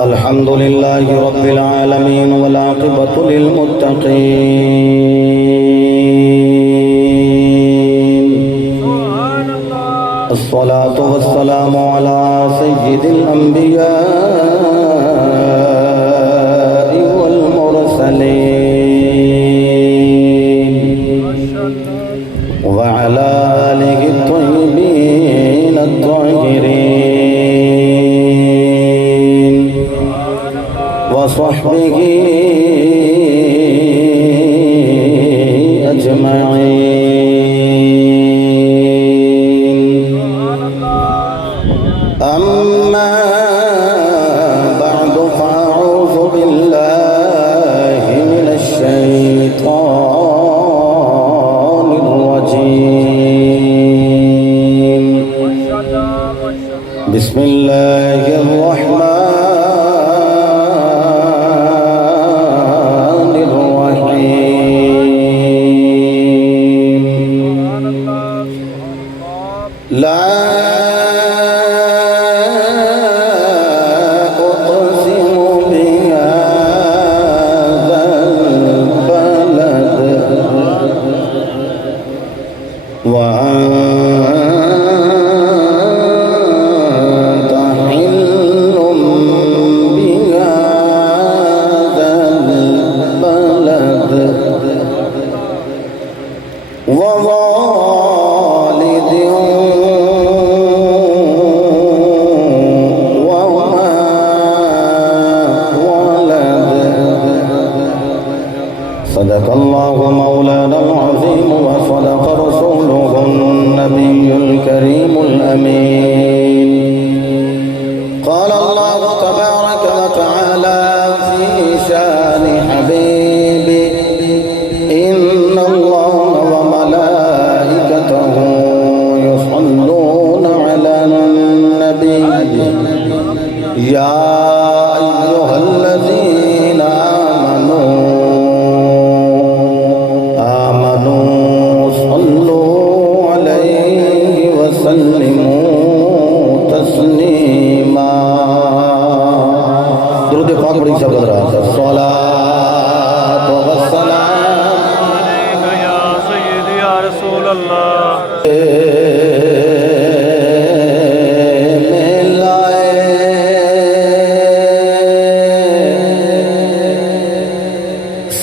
الحمد لله رب العالمين والعاقبة للمتقين الصلاة والسلام على سيد الأنبياء والمرسلين وعلى آله الطيبين الطاهرين وصحبه أجمعين أما بعد فأعوذ بالله من الشيطان الرجيم بسم الله الرحمن الرحيم لا أقسم بهذا البلد وأنت حل بهذا البلد ووالد وما ولد صدق الله مولانا العظيم وصدق رسوله النبي الكريم الأمين قال الله تبارك وتعالى في شان حبيبي إن الله وملائكته يصلون على النبي يا أيها الذين آمنوا صلوا عليه وسلموا تسليما درود پاک بڑی سب رہا ہے الصلاة والسلام عليك يا سيدي يا رسول الله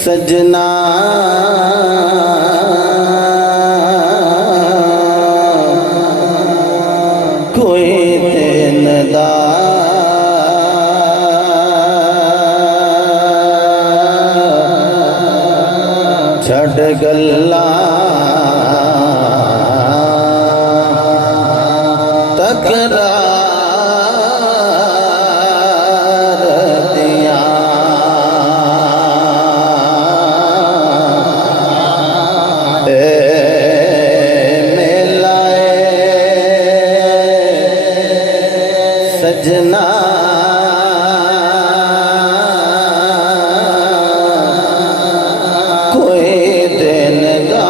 سجنا کوئی دن دا چھڑ گلا تکرار دیا سجنا کوئی دن دا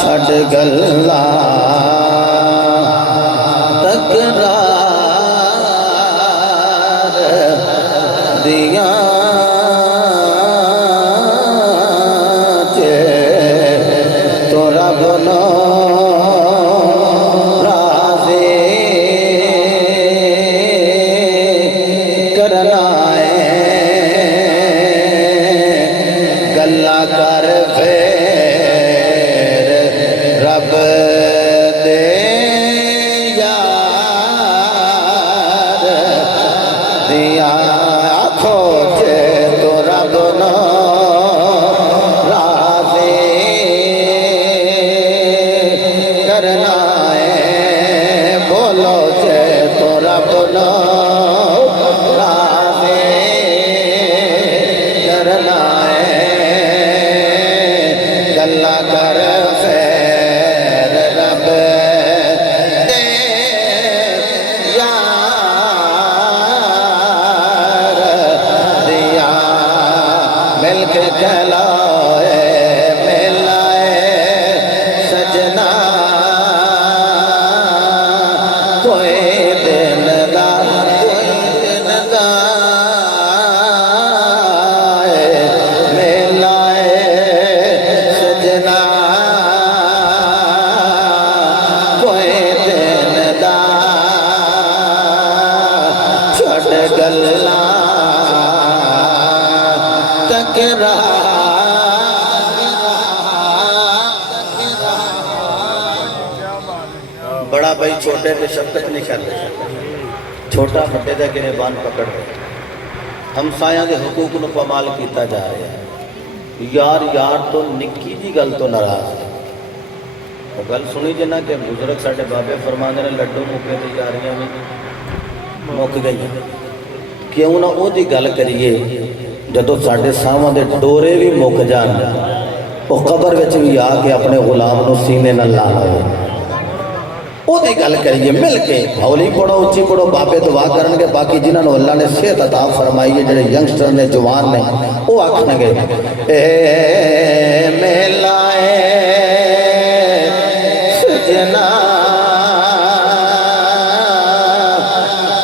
چھڑ گلا تکرار دیا تو رب نو راضی کرنا ہے گلا کر پھر رب دے یار دیا آنکھوں چے تو رب نو بڑا بھائی چھوٹے پہ شفقت نہیں کر رہے، چھوٹا بڑے دے گریبان پکڑ رہے، ہمسایاں دے حقوق نو پامال کیتا جا رہا ہے۔ یار تو نکی دی گل تو ناراض ہے، وہ گل سنی جنا کہ بزرگ ساڈے بابے فرماندے نے لڈو مکے تے یاریاں بھی مک گئی، کیوں نہ او دی گل کریے جدو ساڈے ساواں دے ڈورے بھی مک جان، وہ قبر وچ بھی آ کے اپنے غلام نو سینے نہ لا لے، او دی گل کریے مل کے، ہولی پڑھو اچھی پڑھو، بابے دعا کرن گے، باقی جنہاں نو اللہ نے صحت عطا فرمائی ہے، جڑے ینگسٹر نے جوان نے او آکھن گے اے ملائے سجنا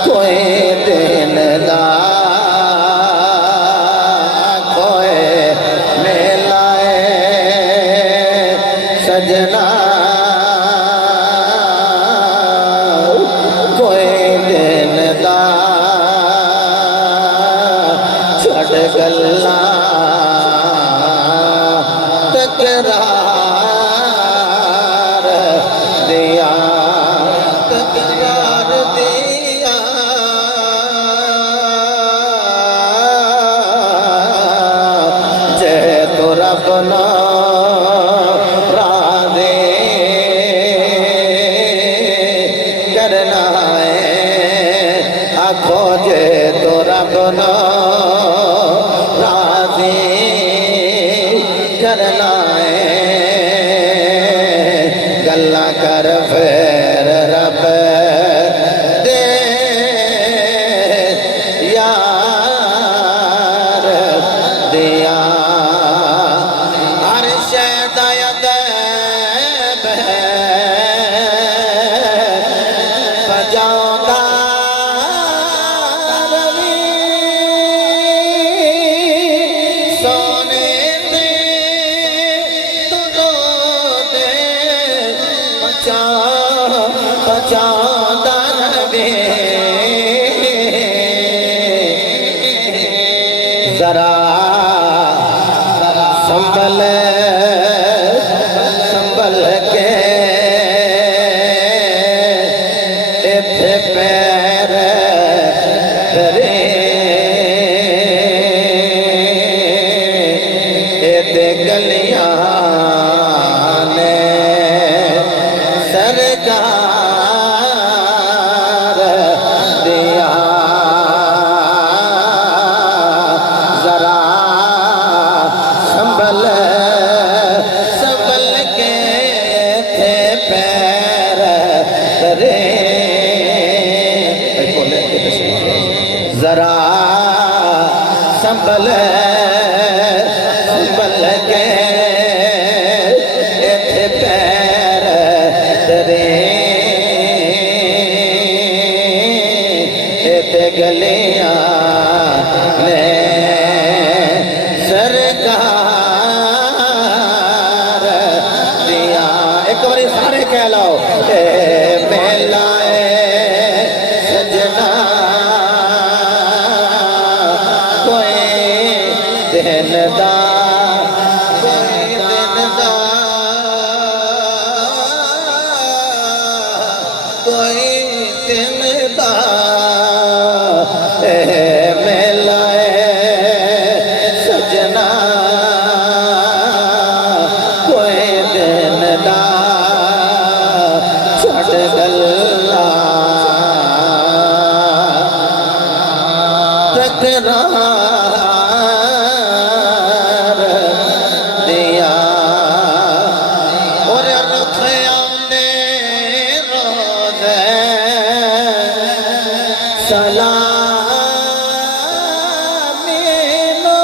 کوئی دن دا کوئی ملائے سجنا کوئی دن دا چھڑ گلا تکرار دیا تکرار دیا جے تو رب نہ راضی کرنا ہے، آکھو جے تو رب نہ راضی کرنا ہے، گلا کر پھر رب دے یار دیا، ہر شے دا ادب بجاؤندا روی سونے دے تو دے بچاؤندا روی، ذرا سنبھل کے ایتھے پیر دھرے، ایتھے گلیاں نے سرکار دیا، ذرا سنبھل کے تھے پیر دھرے، ذرا سنبھل کے تھے پیر دھرے، ایتھے گلیاں نے سرکار دیا، ایک باری سارے کہہ لو اے ملائے سجنا کوئی دن دا کوئی دن دا کوئی دن دا اے ملائے سجنا کوئی دن دا چھڑ گلا تکرار دیا، اور رکھ آندے روزے سلام ملو،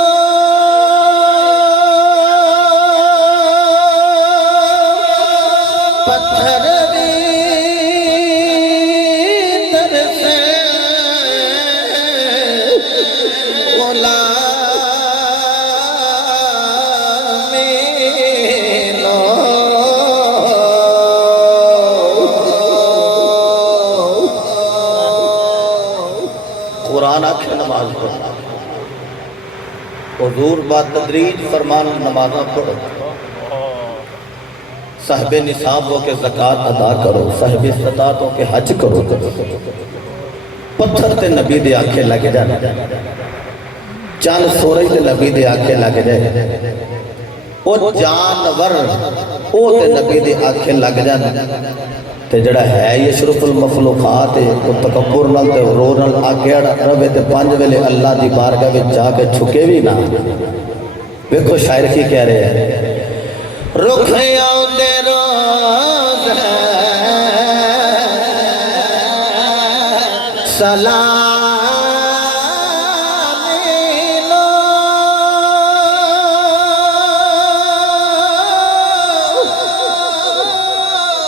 پتھر بھی ترسے غلام ملو، قرآن آکھے نماز پڑھنا، حضور با تدریج فرمان نمازاں پڑھو، صاحب نصاب ہو کے زکوٰۃ ادا کرو، صاحب استطاعت ہو کے حج کرو، پتھر تے نبی دے آنکھیں لگ جائے، چند سورج تے نبی دے آنکھیں لگ جائے، او جانور او تے نبی دے آنکھیں لگ جائے، تے جڑا ہے یہ اشرف المخلوقات ہے تو تکبر نال تے رو نال آگے رہے تے پانچ ویلے اللہ دی بارگاہ وچ جا کے چھکے بھی نہ۔ دیکھو شاعر کی کہہ رہے ہیں، رخ آؤندے روز سلامی لو،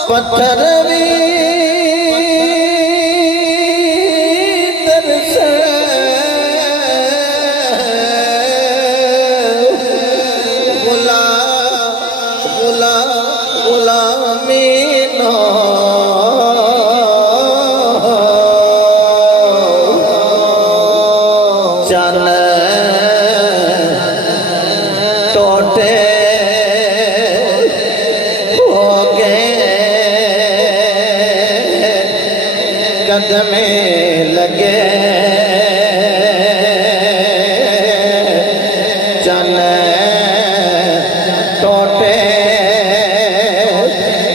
پتھر بھی ترسے، غلامی نو چن ٹوٹے ہو گئے، قدمیں لگے، چن ٹوٹے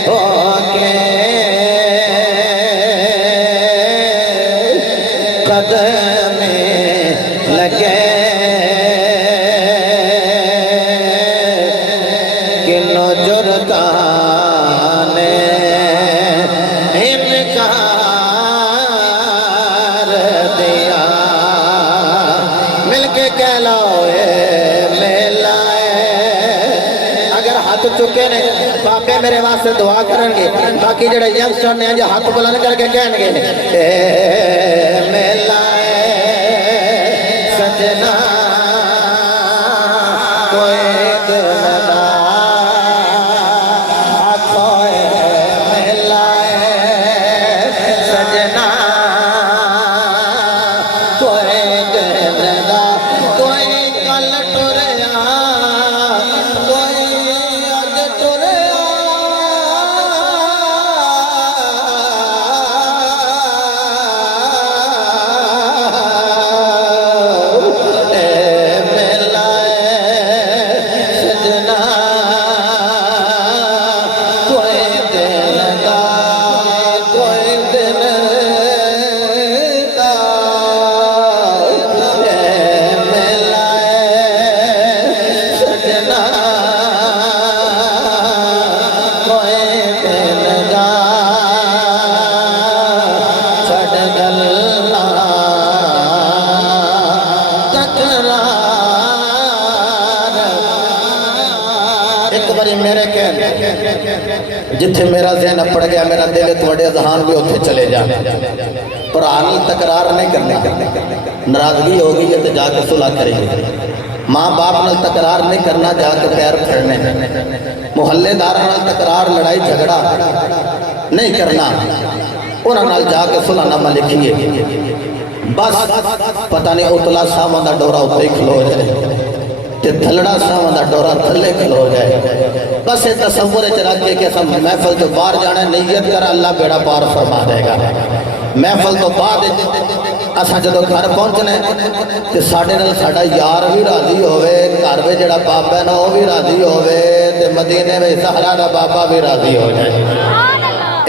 ہو گئے، قدمیں لگے، کنو جرتانے انکار دیا، مل کے کہلاؤ اے میلائے۔ اگر ہاتھ چکے نے بابے میرے واسطے دعا کرن گے، باقی جڑے ینگسٹر نے جو ہاتھ بلند کر کے کہن گے اے میلائے سجنا کوئی دل نہ آکھو اے میلائے سجنا کوئی دل نہ، کوئی کل ٹریا کوئی اج ٹریا، اے میلائے سجنا کوئی دل دا، کوئی دل دا، اے میلائے سجنا کوئی دل دا، چھڑ گلنا تکرار۔ ایک باری میرے کہن جتھے میرا ذہن پڑ گیا، میرا دل تھوڑے اذہان بھی اتھے چلے جانا، قرآن تکرار نہیں کرنے، ناراضگی ہوگی ہے تو جا کے صلح کریں گے، ماں باپ نال تکرار نہیں کرنا، جا کے پیر پھڑنے، محلے داراں نال تکرار لڑائی جھگڑا نہیں کرنا، انہاں نال جا کے صلح نامہ لکھیے، بس پتہ نہیں اتلا ساواں دا ڈورا اتنے ہی کھلو جائے تے تھلڑا ساواں دا ڈورا تھلے کھلو جائے، بس یہ تصور چ رکھ کے کہ ہم محفل تو باہر جانا ہے، نیت کر اللہ بیڑا پار فرما دے گا۔ محفل تو بعد اساں جدوں گھر پہنچنا ہے تے ساڈے نال ساڈا یار بھی راضی ہوئے، گھر وچ جڑا بابا ہے نا وہ بھی راضی ہوئے، تے مدینے وچ سہرا دا بابا بھی راضی ہو جائے۔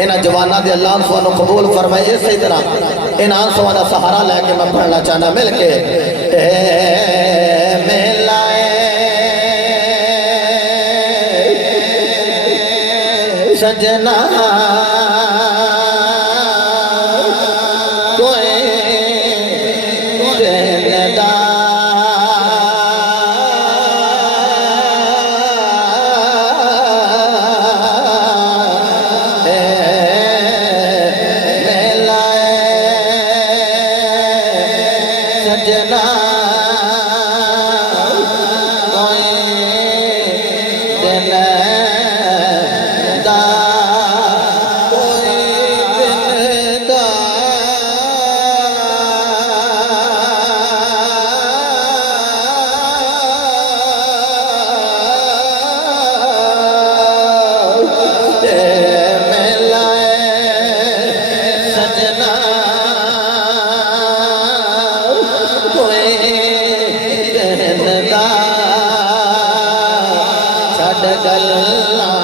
انہاں جواناں دے اللہ سبحانہ قبول فرمائے۔ اسی طرح انہاں سبحانہ سہارا لے کے میں پڑھنا چاہنا مل کے، اے میلائے سجنا کوئی دل دا، اے میلائے سجنا کوئی دل دا، کوئی میلا سجنا کوئی کہندا چھڈ گلاں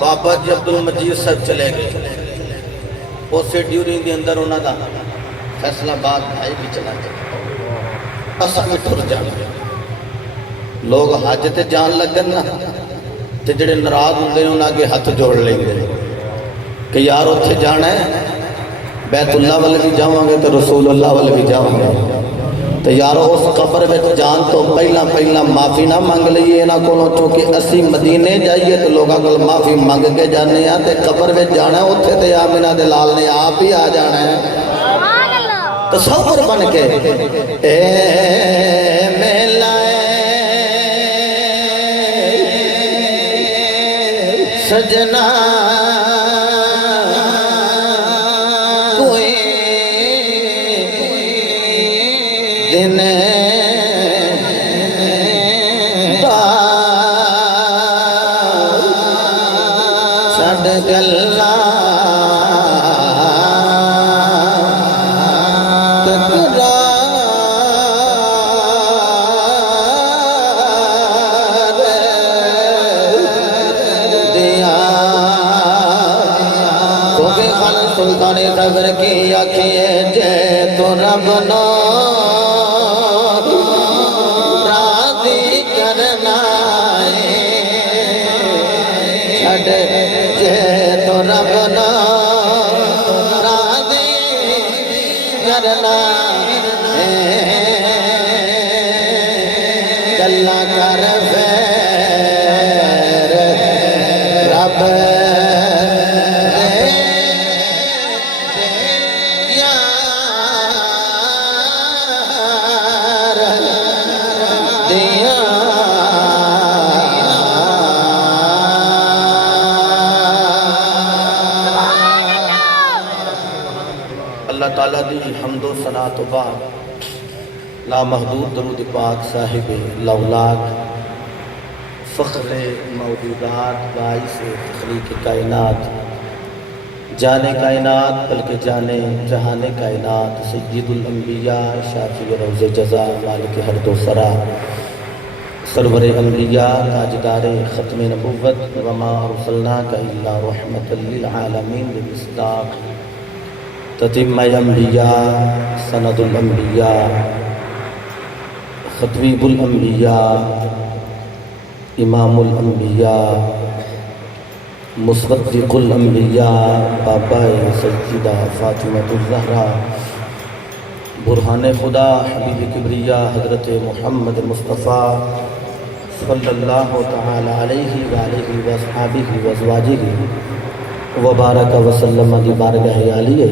بابا جی عبد المجید صاحب چلے گئے اسے ڈیورنگ دے اندر انہوں دا فیصلہ باد بھائی بھی چلا گئے اسا بھی ٹر جانا لوگ حج تے جان لگن نا تے جڑے ناراض ہوندے نے انہاں اگے ہاتھ جوڑ لیں گے کہ یار اتھے جانا ہے بیت اللہ والے بھی جاواں گے تے رسول اللہ والے بھی جاواں گے تو یارو اس قبر میں جان تو پہلا معافی نہ مانگ لئیے نہ کونوں چونکہ اسی مدینے جائیے تو لوگاں کو معافی مانگ کے جانے ہیں تے قبر میں جانا ہے اتھے تے آمینہ دلال نے آپ ہی آ جانا ہے تصور بن کے اے میلا سجنا کوئی دن چھڈ گلاں سلطان خبر کی آکھیے جے تو رب نو راضی کرنا ہے چھڈ جے تو رب نو راضی کرنا ہے گلاں کر پھر رب اللہ تعالیٰ دی حمد و ثنا تو بعد لامحدود درود پاک صاحب لولاک فخر موجودات باعث تخلیق کائنات جانے کائنات بلکہ جانے جہان کائنات سید الانبیاء شافی روز جزا مالک حرد و سرا سرور انبیاء تاجدار ختم نبوت وما ارسلناک الا رحمت للعالمین بمصداق تتمہ انبیاء سند الانبیاء خطیب الانبیاء امام الانبیاء مصدق الانبیاء بابا سیدہ فاطمہ الزہرا برہان خدا حبیب کبریہ حضرت محمد مصطفیٰ صلی اللہ تعالی علیہ وآلہ وصحابہ وازواجہ وبارک وسلم دی بارگاہ عالیہ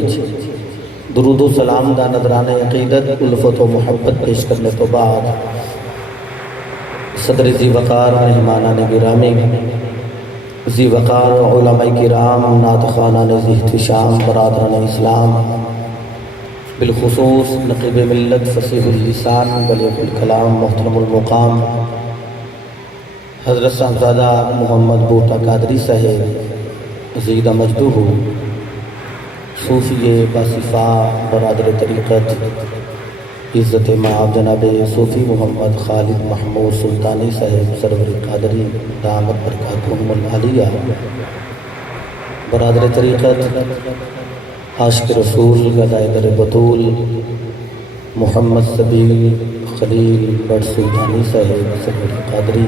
درود و سلام دا نظرانہ عقیدت الفت و محبت پیش کرنے تو بعد صدر ذی وقار مہمانان گرامی ذی وقار علماء کرام ناطقانان ذی احتشام برادران اسلام بالخصوص نقیب ملت فصیح اللسان بلیغ الکلام محترم المقام حضرت صاحبزادہ محمد بوٹا قادری صاحب زید مجدوہ صوفی باصفا برادر طریقت عزت مآب جناب صوفی محمد خالد محمود سلطانی صاحب سرور قادری دامت برکاتہم العالیہ برادر طریقت عاشق رسول گدائے در بطول محمد سبیل خلیل بڑ سلطانی صاحب سرور قادری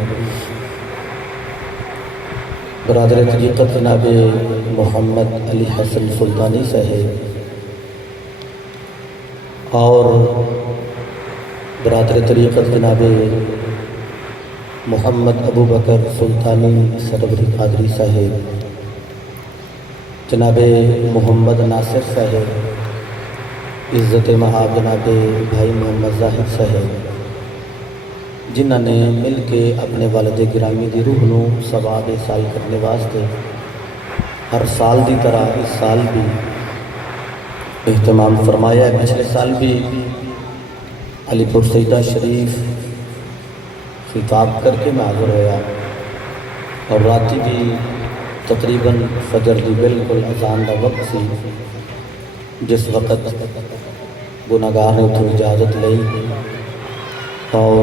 برادر طریقت جناب محمد علی حسن سلطانی صاحب اور برادر طریقت جناب محمد ابو بکر سلطانی سرور قادری صاحب، جناب محمد ناصر صاحب، عزت مہاب جناب بھائی محمد ظاہر صاحب، جنہوں نے مل کے اپنے والد گرامی دی روح نو ثواب سال کرنے واسطے ہر سال دی طرح اس سال بھی اہتمام فرمایا ہے۔ پچھلے سال بھی علی پور سیدہ شریف خطاب کر کے میں حاضر ہویا، اور راتی بھی تقریباً فجر دی بالکل اذان دا وقت سی، جس وقت گناہگار نے اتھوں اجازت لئی، اور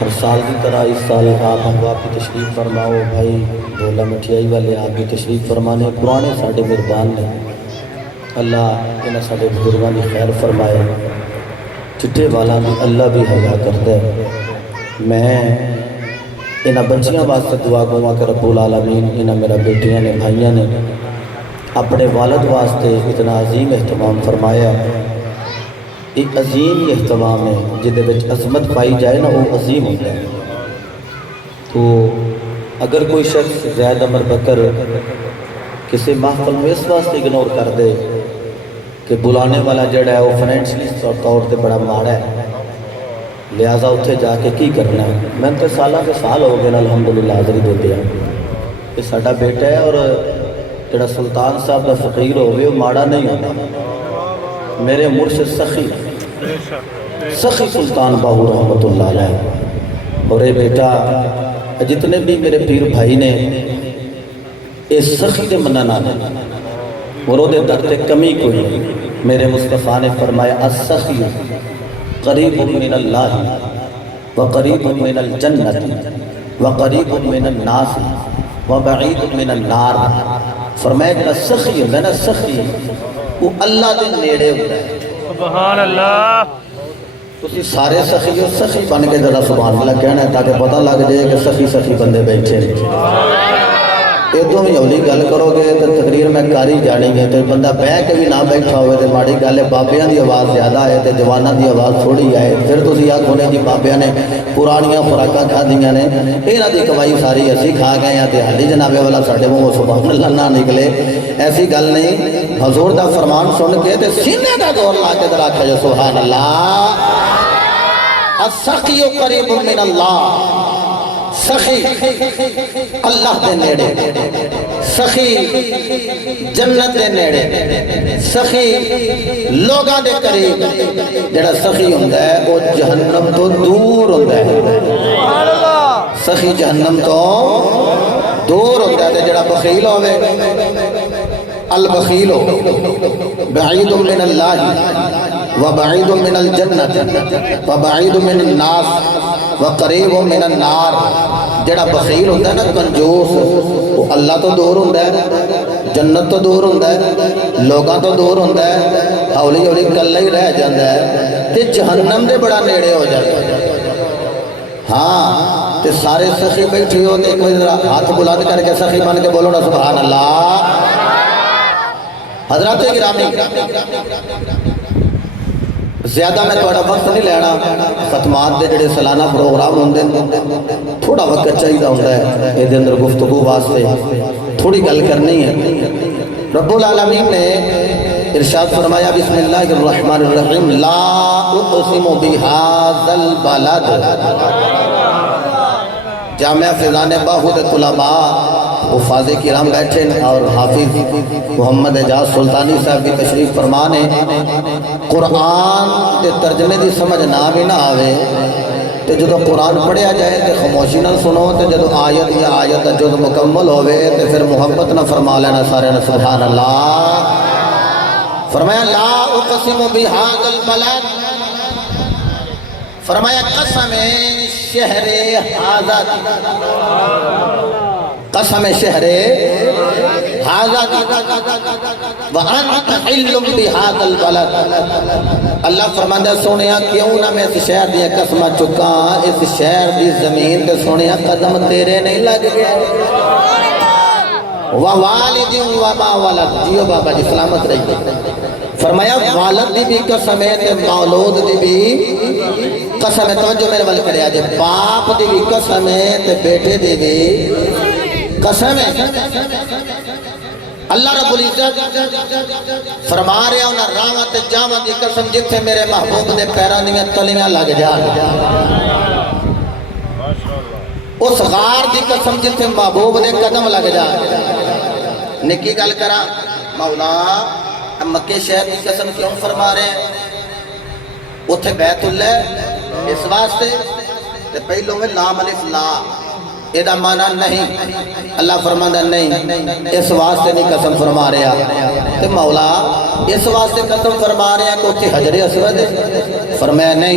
ہر سال کی طرح اس سال آپ احباب کی تشریف فرماؤ۔ بھائی بولا مٹھیائی والے آپ بھی تشریف فرمانے، پرانے ساڈے مہربان نے، اللہ انہاں ساڈے بزرگاں دی خیر فرمائے، چٹے والا بھی اللہ بھی حیا کرتا ہے۔ میں انہاں بچیاں واسطے دعا گوا کہ رب العالمین انہاں میرا بیٹیاں نے بھائیاں نے اپنے والد واسطے اتنا عظیم اہتمام فرمایا۔ ایک عظیم اہتمام ہے جدے وچ عظمت پائی جائے نا، وہ عظیم ہوتا ہے۔ تو اگر کوئی شخص زید عمر بکر کسی محفل میں اس واسطے اگنور کر دے کہ بلانے والا جڑا ہے وہ فائنینشلی طور پہ بڑا ماڑا ہے، لہٰذا اتھے جا کے کی کرنا ہے، میں تو سالہ کے سال ہو گئے الحمدللہ حاضری دے دیا۔ یہ ساڈا بیٹا ہے، اور جڑا سلطان صاحب کا فقیر ہوئے وہ ماڑا نہیں ہوتا۔ میرے مرشد سخی سلطان باہو رحمۃ اللہ علیہ، اور اے بیٹا جتنے بھی میرے پیر بھائی نے اے سخی دے مننا نے، اور وہ دے در تے کمی کوئی نہیں۔ میرے مصطفیٰ نے فرمایا السخی قریب من اللہ وقریب من الجنت وقریب من الناس وبعید من النار۔ فرمایا کہ سخی ہوتا ہے نا، سخی وہ اللہ دے نیڑے ہوتا ہے۔ سبحان اللہ۔ تسی سارے سخی ہو، سخی بن کے ذرا سبحان اللہ کہنا ہے تاکہ پتہ لگ جائے کہ سخی سخی بندے بیٹھے ہیں۔ ادھوں بھی ہولی گل کرو گے تو تقریر میں کاری جانی ہے، تو بندہ بہ کے بھی نہ بیٹھا ہوئے تو ماڑی گل ہے، بابیاں دی آواز زیادہ ہے تو جواناں دی آواز تھوڑی ہے، پھر تسی آکھو نے جی بابیاں نے پرانیاں خوراکاں کھادیاں نے، انہاں دی کمائی ساری اسی کھا گئے ہیں تے حالی جنابے والا ساڈے منہوں سبحان اللہ نہ نکلے، ایسی گل نہیں۔ حضور دا فرمان سن کے تے سینے دا زور لا کے ذرا آکھو سبحان اللہ۔ السخی قریب من اللہ، سخی اللہ دے نیڑے، سخی جنت دے نیڑے، سخی لوگاں دے قریب۔ جڑا سخی ہوندہ ہے وہ جہنم تو دور ہوندہ ہے، سخی جہنم تو دور ہوندہ ہے۔ جڑا بخیل ہوئے البخیل بعید من اللہ وبعید من الجنت وبعید من الناس وقریب من النار۔ جڑا بخیل ہوتا ہے نا، کنجوس، وہ اللہ تو دور ہوتا ہے، جنت تو دور ہوتا ہے، لوگاں تو دور ہوتا ہے، ہولی ہولی کلا ہی رہ جاتا ہے، تے جہنم دے بڑا نیڑے ہو جاتا ہے۔ ہاں تے سارے سخی بیٹھے ہو تے کوئی ہاتھ بلند کر کے سخی بن کے بولو نا سبحان اللہ۔ حضرات گرامی، زیادہ میں تھوڑا وقت نہیں لینا، ختمات دے جڑے سالانہ پروگرام ہوندے تھوڑا وقت چاہیے ہوتا ہے، یہ اندر گفتگو واسطے تھوڑی گل کرنی ہے۔ رب العالمین نے ارشاد فرمایا بسم اللہ الرحمن الرحیم لا اقسم بہذا البلد۔ جامعہ فیضان باہو دے طلباء حفاظ کرام بیٹھے اور حافظ محمد اعجاز سلطانی صاحب بھی تشریف فرمانے۔ قرآن دے ترجمے دی سمجھ نہ بھی نہ آوے تو جدو قرآن پڑھیا جائے تو خاموشی نہ سنو، تو جدو آیت یا آیت دا جز مکمل ہوئے تو پھر محبت نہ فرما لینا سارے نے سبحان اللہ۔ فرمایا لا اقسم بہذا البلد، فرمایا قسم شہر ھذا، قسم شہر ھذا وانت حل بہذا البلد۔ اللہ فرماندا سونیا کیوں نہ میں اس شہر دی قسم چکاں، اس شہر دی زمین تے سونیا قدم تیرے نہیں لگ گیا۔ ووالد وما ولد، جیو بابا جی سلامت رہیے. فرمایا والد دی بھی قسم ہے تے مولود دی بھی قسم ہے. توجہ میرے والے کرے آجے. باپ دی بھی قسم ہے تے بیٹے دی بھی قسم ہے. اللہ رب العزت فرما رہے ہیں انہاں راواں تے جاواں دی قسم جتھے میرے محبوب دے پیراں دیاں تلیاں لگ جان. اس غار دی قسم جتھے محبوب دے قدم لگ جان. نکی گل کرا مولا مکے شہر کی قسم کیوں فرما رہے ہیں؟ اتھے بیت اللہ اس واسطے تے پہلوں میں لام الف لا ایدہ معنی نہیں. اللہ فرماندہ نہیں اس واسطے نہیں قسم فرما رہے ہیں. تے مولا اس واسطے قسم فرما رہے ہیں کہ اتھے حجر اسود ہے؟ فرمایا نہیں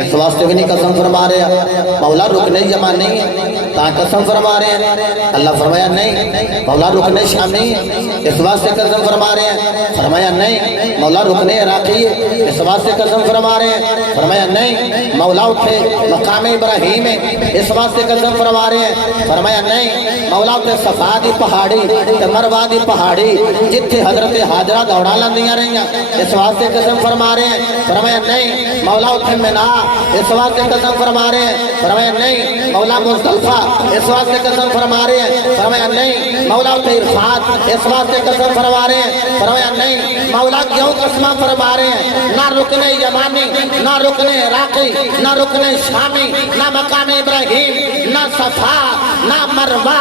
اس واسطے بھی نہیں قسم فرما رہے ہیں. مولا رکن یمان نہیں ہے تاں قسم فرما رہے ہیں؟ اللہ فرمایا نہیں مولا رکن شامی ہے اس واسطے قسم فرما رہے ہیں؟ فرمایا نہیں مولا رکن عراقی ہے اس واسطے قسم فرما رہے ہیں؟ فرمایا نہیں مولا اتھے مقام ابراہیم ہے اس واسطے قسم فرما رہے ہیں؟ فرمایا نہیں مولا اتھے صفا دی پہاڑی تے مروہ دی پہاڑی جتھے حضرت حاجرہ دوڑا لندیاں رہیاں اس واسطے قسم فرما رہے ہیں؟ فرمایا نہیں مولا اتھے منا اس واسطے قسم فرما رہے ہیں؟ فرمایا نہیں مولا مزدلفہ اس واسطے قسم فرما رہے ہیں؟ فرمایا نہیں مولا اتھے عرفات اس واسطے قسم فرما رہے ہیں؟ فرمایا نہیں مولا کیوں قسمہ فرما رہے ہیں؟ نہ رکن یمانی نہ رکن عراقی نہ رکن شامی نہ مقام ابراہیم نہ صفا نہ مروہ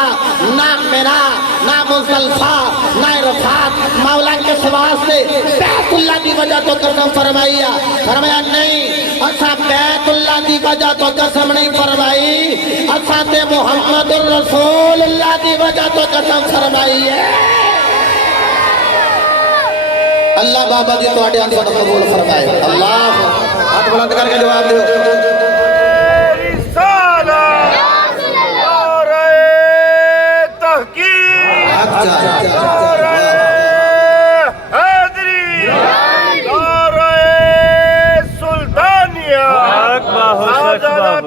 نہ میرا نہ مزدلفہ نہ عرفات مولا کس واسطے بیت اللہ دی وجہ تو قسم فرمائی. فرمایا نہیں اسا بیت اللہ دی وجہ تو قسم نہیں فرمائی اسا تے محمد الرسول اللہ دی وجہ تو قسم فرمائی ہے. اللہ بابا جی تو آٹے آنسو قبول فرمائے. اللہ ہاتھ بلند کر کے جواب دیو.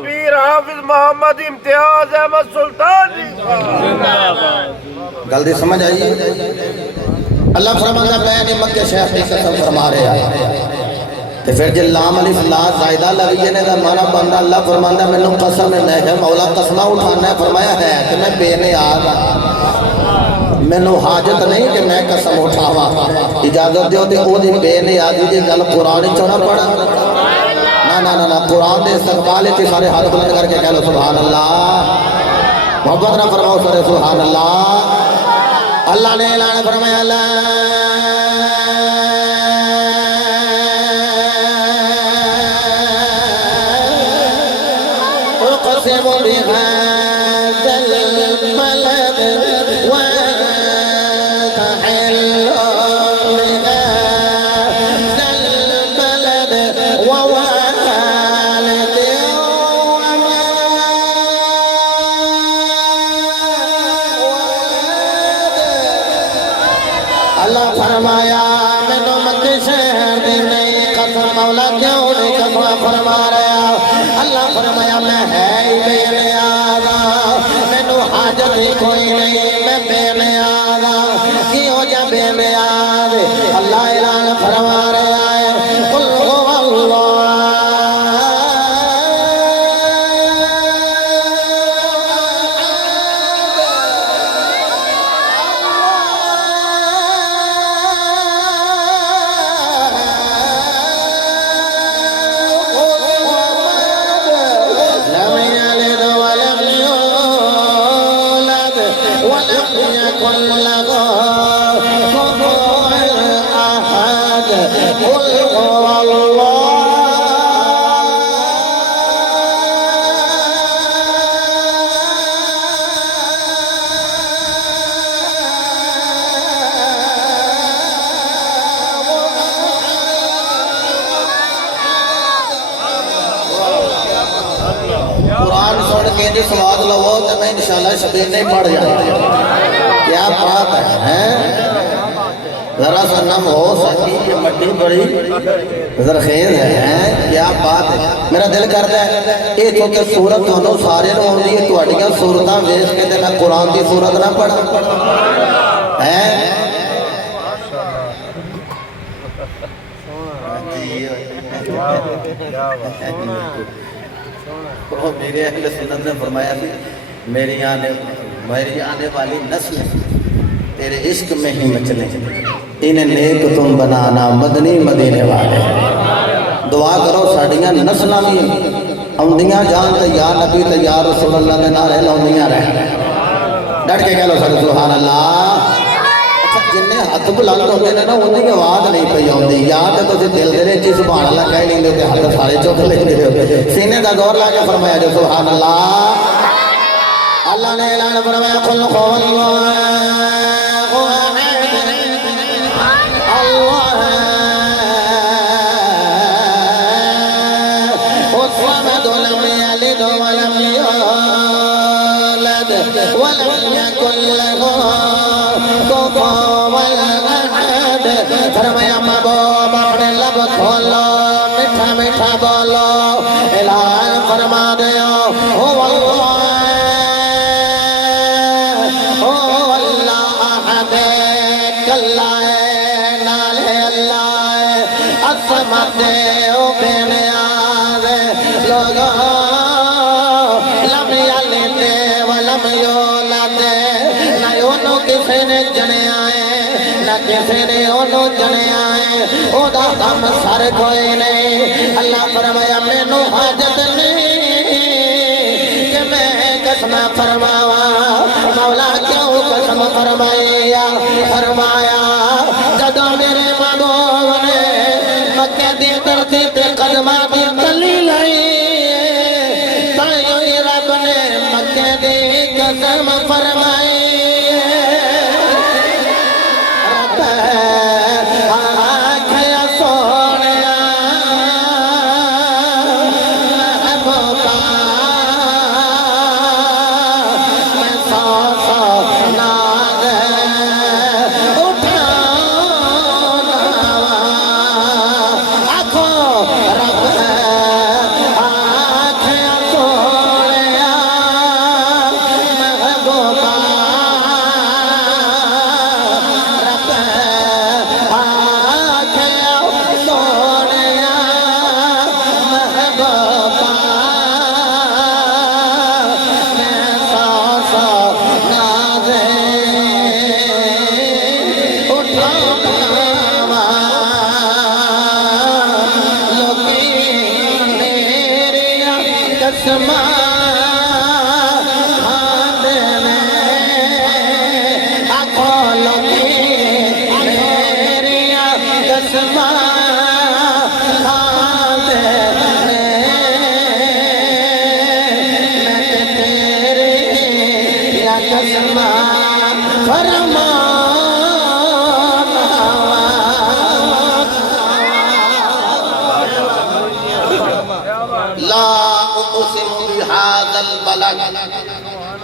پیر حافظ محمد امتیاز احمد سلطانی. جلدی سمجھ آئیے. اللہ فرمانا میں نے مکہ شہر کی قسم فرما رہے ہیں. تو پھر جی لام الف لا زائدہ لگی نے دا مانا بندہ اللہ فرمانا میں نے قسم نہیں ہے مولا قسمہ اٹھانا ہے. فرمایا ہے کہ میں بے نیاز میں نے حاجت نہیں کہ میں قسم اٹھاوا. اجازت دیو تے او دی بے نیازی دی گل قرآن چوڑا پڑا نا قرآن دے استقبال تھی. سارے ہاتھ بلند کر کے کہہ لو سبحان اللہ. محبت نہ فرماؤ سارے سبحان اللہ. اللہ نے اعلان فرمایا لا اقسم بهذا البلد وانت حل بهذا البلد ووالد وما اللہ فرمایا میں تو مکہ شہر دی نہیں قسم مولا کیوں نہیں قسم فرما رہا. اللہ فرمایا میں ہے ہی بے نیاز میں تو حاجت ہی کوئی نہیں میں بے نیاز کیوں جا بے نیاز. اللہ اعلان فرما رہا ہے قل هو اللہ کے سواد لو تو میں انشاءاللہ شبیر نہیں پڑھ جائے. کیا بات ہے ذرا سا نم ہو سکی یہ مٹی بڑی زرخیز ہے. کیا بات ہے. میرا دل کرتا ہے یہ چونکہ سورت دونوں سارے نو ہوندی ہے تو اڈیاں سورتاں ویس کے تے میں قرآن دی سورت نہ پڑھا. میرے اہل سنت نے فرمایا کہ میری آنے والی نسل تیرے عشق میں ہی مچلے، انہیں نیک تم بنانا مدنی مدینے والے۔ دعا کرو ساڑیاں نسلہ بھی آندیاں جان تے یا نبی تے یا رسول اللہ نے نعرے لاؤندیاں رہے۔ ڈٹ کے کہہ لو سارے سبحان اللہ۔ اچھا جنہیں ہاتھ بلند ہوتے ہیں نا ان کی آواز نہیں پئی آندی، یا تے تسی دل دے وچ سبحان اللہ کہہ لیندے تے ہاتھ سارے چک لیندے ہو، سینے دا زور لا کے فرمایا جو سبحان اللہ۔ اللہ نے اعلان فرمایا قل هو فرمایا محبوب اپنے لب کھولو، میٹھا میٹھا بولو، اعلان فرما دیو هو اللہ احد اللہ نال اللہ الصمد بے نیاز لوگو لم یلد ولم یولد، نہ انہوں کسی نے جنیا نہ کسی نے انہوں جنیا ہے، او دا غم سر کوئی نہیں۔ اللہ فرمایا مینوں حاجت نہیں کہ میں قسم فرماوا، مولا کیوں قسم فرمایا؟ فرمایا جدو میرے محبوب نے مکہ دی دھرتی تے قدمہ دی تلی لائی، تائیوں ہی رب نے مکہ دی قسم فرمائی۔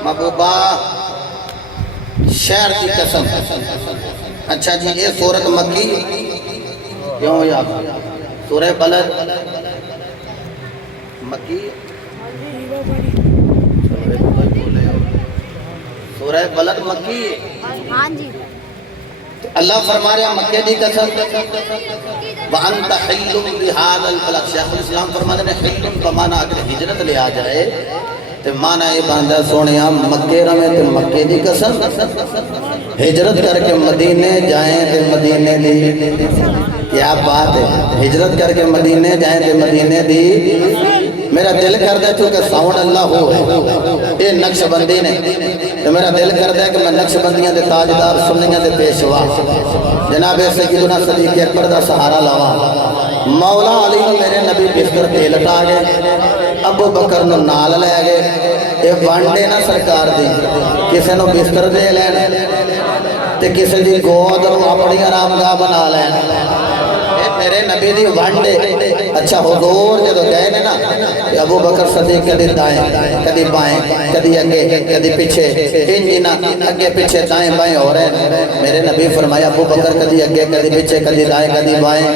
محبوبہ شہر کی قسم۔ اچھا جی یہ سورت مکی کیوں یا سورہ بلد مکی، سورہ بلد مکی، ہاں جی اللہ فرما رہا مکہ دی قسم وَأَنْتَ حِلٌّ بِهَذَا الْبَلَدِ۔ شیخ الاسلام فرماتے ہیں حِلٌّ کا معنی اگر ہجرت لے آ جائے تو معنی یہ باندھا سونیا مکے رمے تو مکے دی قسم، ہجرت کر کے مدینے جائیں تو مدینے دی، کیا بات ہے، ہجرت کر کے مدینے جائیں تو مدینے دی۔ میرا دل کر دے چونکہ ساؤنڈ اللہ ہو ہے، یہ نقش بندی نے، تو میرا دل کر دے کہ میں نقش بندیاں دے تاجدار سنیاں دے پیشوا جناب سیدنا صدیق اکبر دا سہارا لاوا، مولا علی میرے نبی بستر تے لٹا گئے، ابو بکر نو نال لے گئے، یہ وانڈے نہ سرکار دی، کسے نو بستر دے لین تے کسے دی گود نو اپنی آرامگاہ بنا لین، میرے نبی دی وانڈے۔ اچھا حضور جدو گئے نا کہ ابو بکر صدیق کدی دائیں کدی بائیں کدی اگے کدی پیچھے، انجینا اگے پیچھے دائیں بائیں ہو رہے ہیں، میرے نبی فرمایا ابو بکر کدی اگے کدی پیچھے کدی دائیں کدی بائیں۔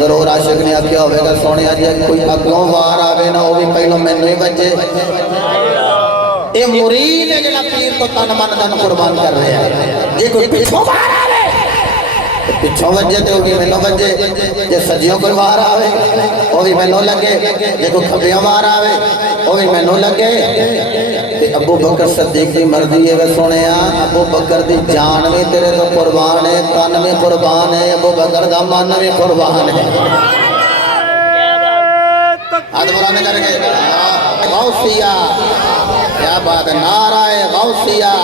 ضرور عاشق نے آکھیا ہوئے گا سونے آجی کوئی اگوں وار آوے نا وہ بھی پہلوں میں نہیں بچے، یہ مرید ہے جنہا پیر تو تن من دن قربان کر رہے ہیں جی کوئی پیچھو باہر آوے پیچھو وجہ تے ہوگی میں نو وجہ جے سجیوں کوئی باہر آوے وہ بھی میں نو لگے جے کوئی کھبیوں باہر آوے وہ بھی میں نو لگے تے ابو بکر صدیق کی مرضی ہے وہ سونے ابو بکر دی جان میں تیرے تو قربان ہے تن میں قربان ہے ابو بکر دا من میں قربان ہے ہاتھ بلانے کر کے غوثیہ کیا بات ہے نعرہ غوثیہ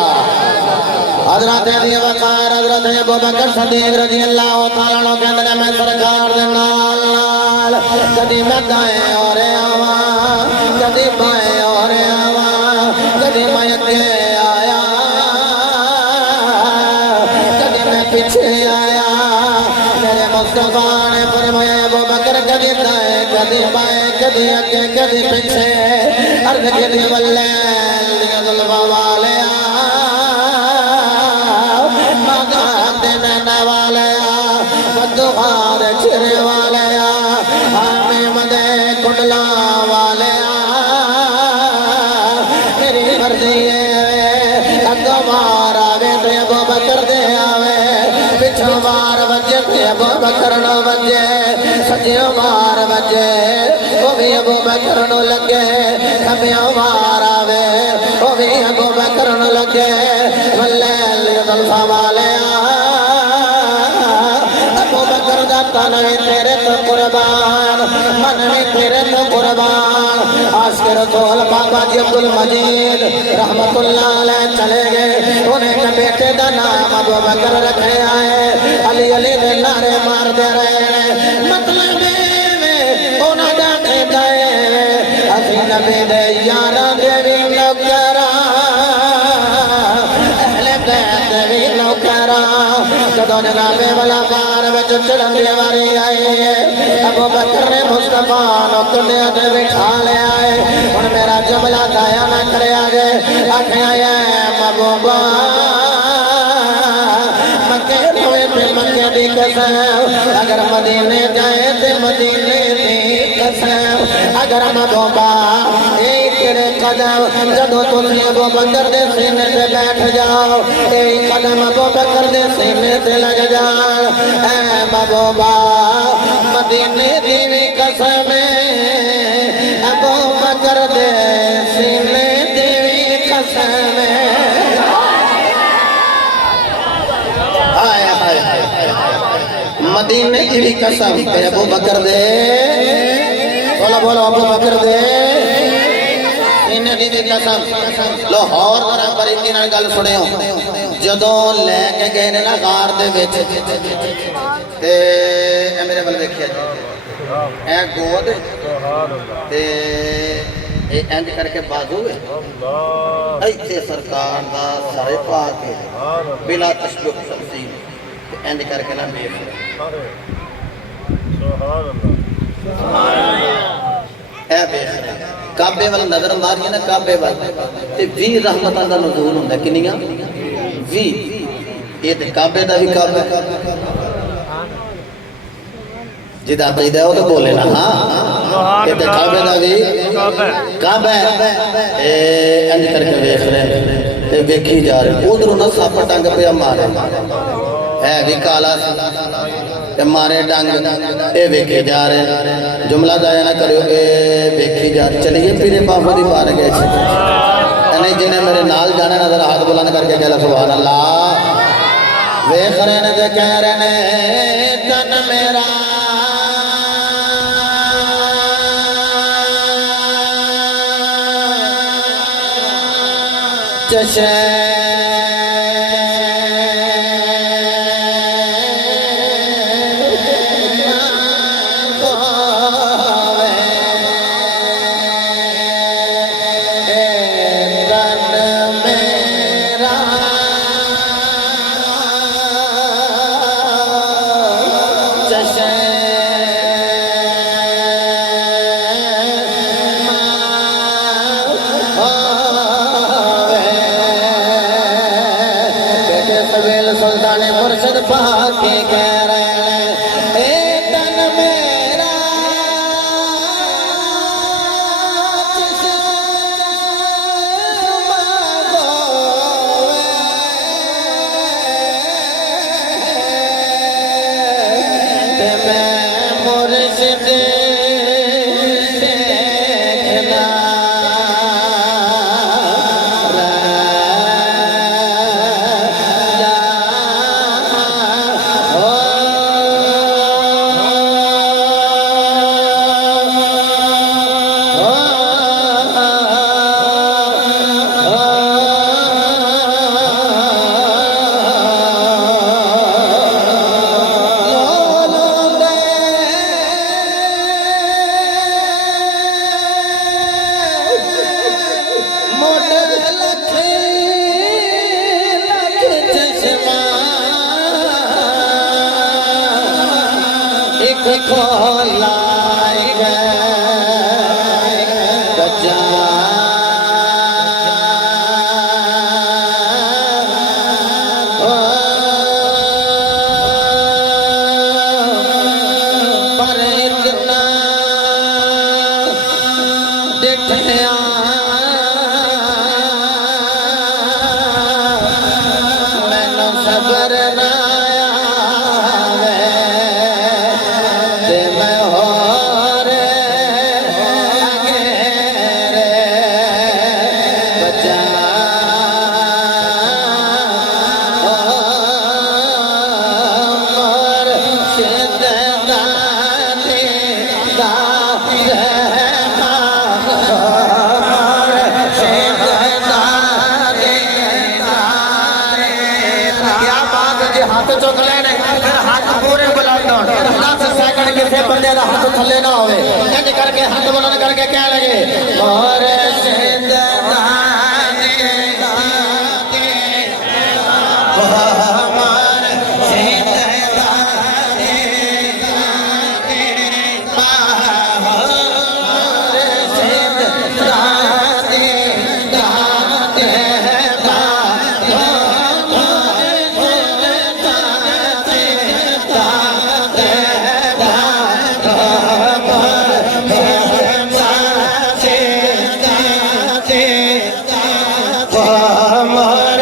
حضرت علی وقار حضرت ابو بکر صدیق رضی اللہ تعالیٰ عنہ کہتے ہیں میں سرکار دے نال نال کدی میں دائیں اور آواں کدی بائیں اور آواں کدی میں اگے آیا کدی میں پیچھے آیا میرے مصطفیٰ نے فرمایا ابو بکر کدی دائیں کدی بائیں کدی اگے کدی پیچھے عرض کدی واللیل دیا ظلفہ والے دغار چھرے والے ہمیں مدے کنڈلا والے میری مرضی ہے اگوار آوے تو ابو بکر دے آوے پچھو بار بجے تو ابو بکر نو بجے سجیو بار بجے وہ بھی ابو بکر نو لگے کھبیوں بار آوے وہ بھی ابو بکر نو لگے واللیل ظلفہ والے تن میں تیرے تو قربان من میں تیرے تو قربان عاشق رسول بابا جی عبدالمجید رحمت اللہ علیہ چلے گئے انہیں کے بیٹے دا نام ابو بکر رکھے آئے علی علی دے نعرے مار دے رہے مطلب میں انہیں ڈاکے گئے اسی نبی دے یارہ دے بھی نوکرہ اہل بیت دے بھی نوکرہ جدو جناب والا بار وچ چڑھن دی واری آئی ہے ابو بکر نے مصطفیٰ نو کنڈے تے بٹھا لیا ہے ہن میرا جملہ ضائع نہ کرے آگے آکھیا ہے محبوبا مکے ہوئے تے مکے دی قسم اگر مدینے جائے تے مدینے دی قسم اگر محبوبا تیرے قدم جدو تسی ابو بکر دے سینے تے بیٹھ جاؤ تیری قدم ابو بکر دے سینے تے لگ جاؤ اے محبوبا مدینے دی قسم ابو بکر دے سینے دی قسم مدینے دی قسم ابو بکر دے بولو بولو ابو بکر دے دی قسم لاہور ذرا بریکی نال گل سنیو جدوں لے کے گئے نا غار دے وچ تے اے میرے ول ویکھیا جی اے گود تے اے انج کر کے بازو ہے ایتھے سرکار دا سارے پا کے بلا تشبیہ تمثیل تے انج کر کے نا بیٹھ سبحان اللہ اے بیٹھ کعبے والا نظر ماری نا کعبے والا تے 20 رحمتاں دا نزول ہوندا کنیاں 20 یہ تے کعبے دا بھی کعبہ جدا عقیدہ ہو تو بولے نا ہاں یہ تے کعبے دا بھی کعبہ اے انج کر کے ویکھ رہے تے ویکھی جا رہے ادھروں نا سپ ٹنگ پیا مارے ہے بھی کالا تے مارے ڈنگ اے ویکھے جا رہے جملہ ضائع نہ کریو اے ویکھی جا رہے چلیے پیرے بابا دی بار گئے نہیں جنہیں میرے نال جانا نظر ہاتھ بلند کر کے کہلا سبحان اللہ ویکھ رہے نے تے کہہ رہے نے تن میرا چشم کو لائے گئے بچہ پر اتنا ڈٹھیا میں نہ صبر نہ چک لینے پھر ہاتھ پورے بلند ہون 10 سیکنڈ کسی بندے دا ہاتھ تھلے نہ ہوئے انج کر کے ہاتھ بلند کر کے کہہ لگے اور زندگانی ہمار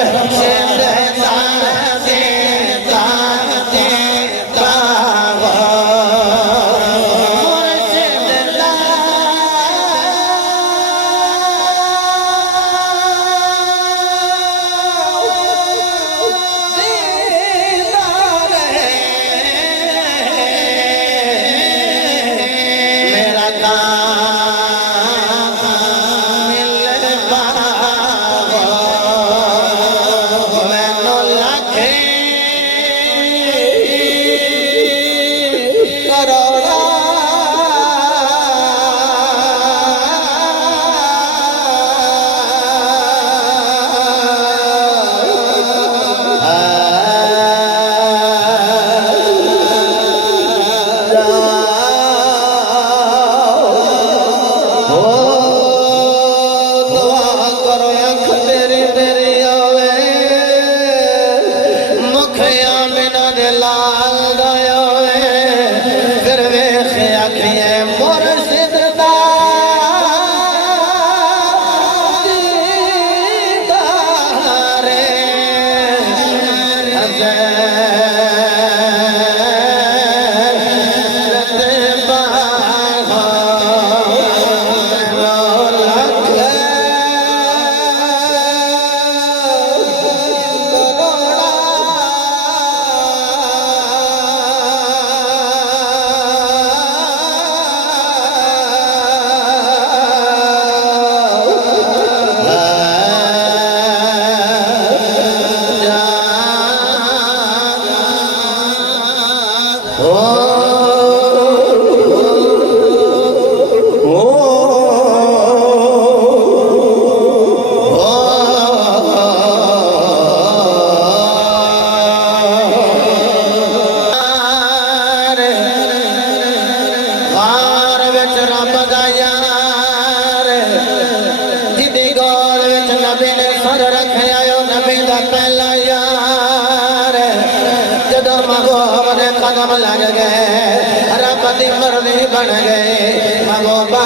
قدم لگ گئے رب دی مرضی بن گئے محبوبہ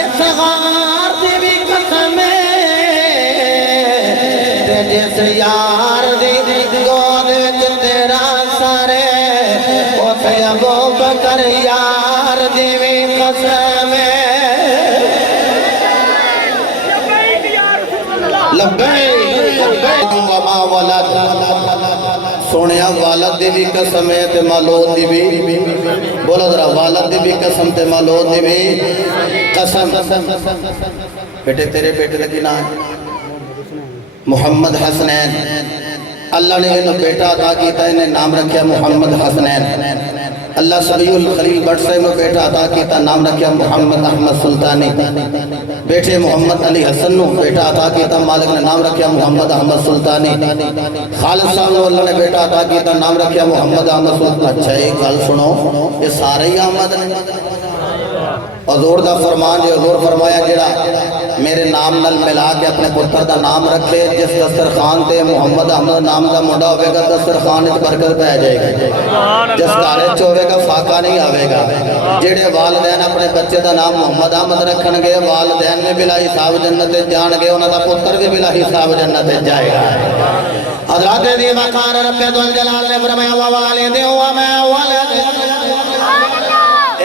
اس غار دی بھی قسم تے جس یار دی گود وچ تیرا سارے اس ابو بکر یار دی بھی قسم لبیک وما ولد سونیا والد دی بھی قسم ہے تے مولود دی بھی بولا ذرا والد دی بھی قسم تے مولود دی بھی قسم بیٹے تیرے بیٹے لگی نہ ہے محمد حسنین اللہ نے انہوں بیٹا عطا کیتا انہیں نام رکھیا محمد حسنین اللہ صبیح الخلیل بٹ سے انہوں بیٹا عطا کیتا نام رکھیا محمد احمد سلطانی بیٹے محمد علی حسن نو بیٹا عطا کیتا مالک نے نام رکھیا محمد احمد سلطانی خالد صاحب نو اللہ نے بیٹا عطا کیتا نام رکھیا محمد احمد سلطانی اچھا ایک گل سنو یہ سارے ہی احمد نے حضور دا فرمان جو حضور فرمایا جڑا میرے نام نل ملا کے اپنے پتر دا نام رکھے جس دسترخوان تے محمد احمد نام دا منڈا ہوئے گا دسترخوان وچ برکت پہ جائے گا جس گھر وچ ہوئے گا فاقہ نہیں آوے گا جڑے والدین اپنے بچے دا نام محمد احمد رکھن گے والدین نے بلا حساب جنت جان گے انہاں دا پتر بھی بلا حساب جنت جائے گا حضرات دی وقار رب ذوالجلال نے فرمایا ووالد وما ولد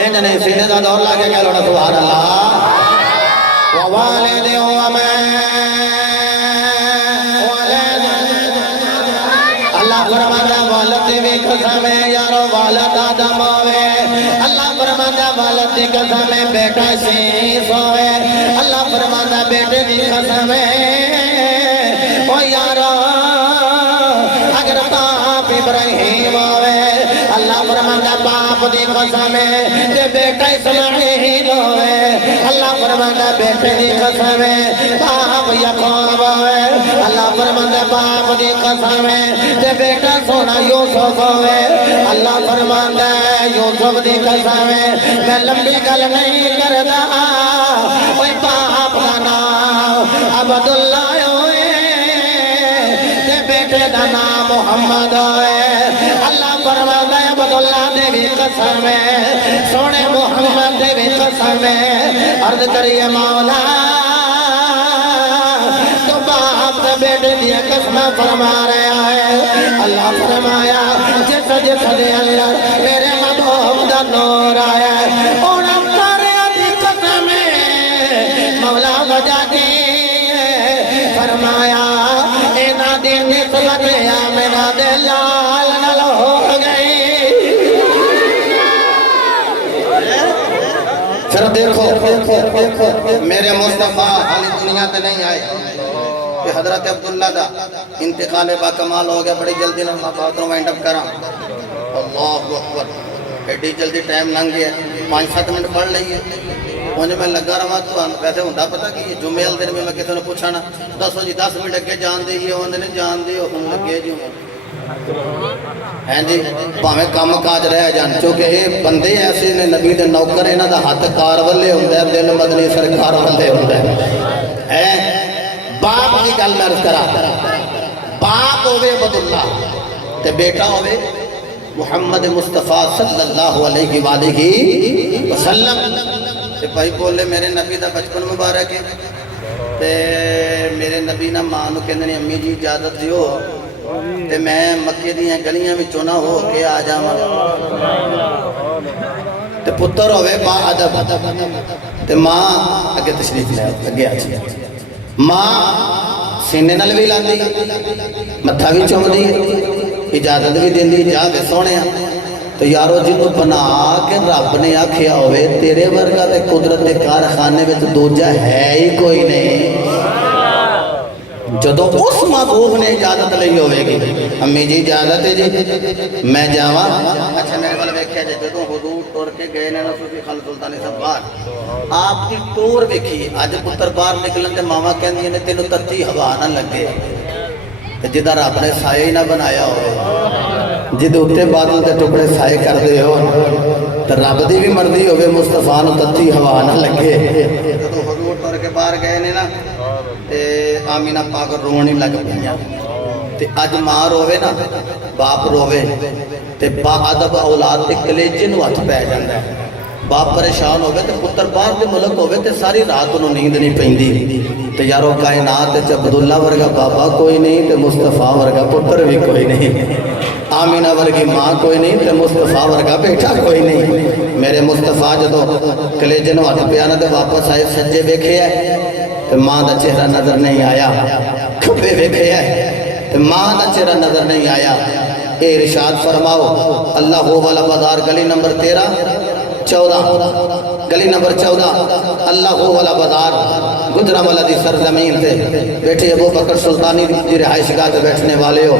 انج نے سینے دا دور لا کے کہہ لو نا سبحان اللہ ووالد وما ولد اللہ فرماتا والد بھی قسم ہے یارو والد آدم ہوئے اللہ فرماتا والد دی قسم ہے بیٹا شیس ہوئے اللہ فرماتا بیٹے دی قسم ہے او یارو اگر باپ ابراہیم ہوئے اللہ فرماتا باپ دی قسم ہے تے بیٹا اسماعیل ہوئے اللہ فرماتا بیٹے دی قسم ہے باپ یعقوب ہوئے اللہ فرماتا باپ دی قسم ہے تے بیٹا سونا یوسف ہوئے اللہ فرماتا یوسف دی قسم ہے میں لمبی گل نہیں کردا اوے باپ دا نام عبداللہ ہوئے تے بیٹے دا نام محمد ہوئے اللہ فرماتا ہے عبداللہ دے بھی قسم ہے سونے محمد دے بھی قسم ہے عرض کریے مولا تو باپ دے بیٹے دیا قسم فرما رہا ہے اللہ فرمایا جس جس دے اللہ میرے محبوب دا نور آیا ہے اونا کرے دی قسم ہے مولا وجہ دی فرمایا اینا دین نسبت یا میرا دلال نل ہو گئی پھر دیکھو میرے مصطفیٰ حالی دنیا تے نہیں آئے کہ حضرت عبداللہ دا انتقال با کمال ہو گیا بڑی جلدی نہ بات رو وائنڈ اپ کرا اللہ اکبر ایڈی جلدی ٹائم لنگ گیا 5-7 منٹ پڑھ لئیے مجھے میں لگا رہا تو ویسے ہوندہ پتا کہ یہ جمعے دن میں کسی نے پوچھا نا 10 منٹ اگے جان دے ہی ہوندے نے جان دے ہوں لگے جو ہیں جی پاہمیں کام کاج رہ جان چونکہ یہ بندے ایسے نے نبی دے نوکر انہاں دا ہاتھ کار والے ہوندے دل مدنی سرکار والے ہوندے باپ کی گل میں عرض کرا باپ ہوئے عبداللہ تے بیٹا ہوئے محمد مصطفیٰ صلی اللہ علیہ وآلہ وسلم تے بھائی بولے میرے نبی دا بچپن مبارک ہے تے میرے نبی نا ماں نو کہندے نے امی جی اجازت دیو تے میں مکے دیاں گلیاں وچوں نہ ہو کے آ جاواں تے پتر ہوئے با ادب تے ماں اگے تشریف لے اگے آ جی ماں سینے نال بھی لاندی متھا بھی چومدی اجازت بھی دیندی جا کے سونے تو یارو جی تو بنا کے رب نے آکھیا ہوئے تیرے ورگا تے قدرت دے کارخانے میں تو دوجہ ہے ہی کوئی نہیں جدو اس محبوب نے اجازت لئی ہوئے گی امی جی اجازت ہے جی میں جاواں اچھا میرے والا ویکھیا جی جدو حضور ٹر کے گئے نے صوفی خالد سلطانی صاحب باہر آپ کی ٹور ویکھی اج پتر باہر نکلن تے ماواں کہندیاں نے تینوں تتی ہوا نہ لگے جدہ رب نے سایہ ہی نہ بنایا ہوئے جدہ اتے بادل کے ٹکڑے سائے کر دے ہو تو رب دی بھی مردی ہوئے مصطفیٰ نو تتی ہوا نہ لگے جدو حضور ٹر کے باہر گئے نے نا تے آمینہ پاک روانی لگ پہنیا تے اج ماں روے نا باپ روے تے با ادب اولاد تے کلیجے نو ہتھ پہ جاندا ہے باپ پریشان ہوگئے تے پتر باہر دے ملک ہوگئے تے ساری رات انہوں نیند نہیں پہندی تے یارو کائنات تے عبداللہ ورگا بابا کوئی نہیں تے مصطفیٰ ورگا پتر بھی کوئی نہیں آمینہ ورگی ماں کوئی نہیں تے مصطفیٰ ورگا بیٹا کوئی نہیں میرے مصطفیٰ جدو کلیجے نو ہتھ پیانا تے واپس آئے سجے بیکھے ہے تے ماں دا چہرہ نظر نہیں آیا کھبے بیکھے ہے تے ماں دا چہرہ نظر نہیں آیا اے ارشاد فرماؤ اللہ ہو والا بازار گلی نمبر 14 گلی نمبر 14 اللہ ہو والا بازار گجرہ والا دی سرزمین تھے بیٹھے ابو بکر سلطانی دی رہائش گاہ تے بیٹھنے والے ہو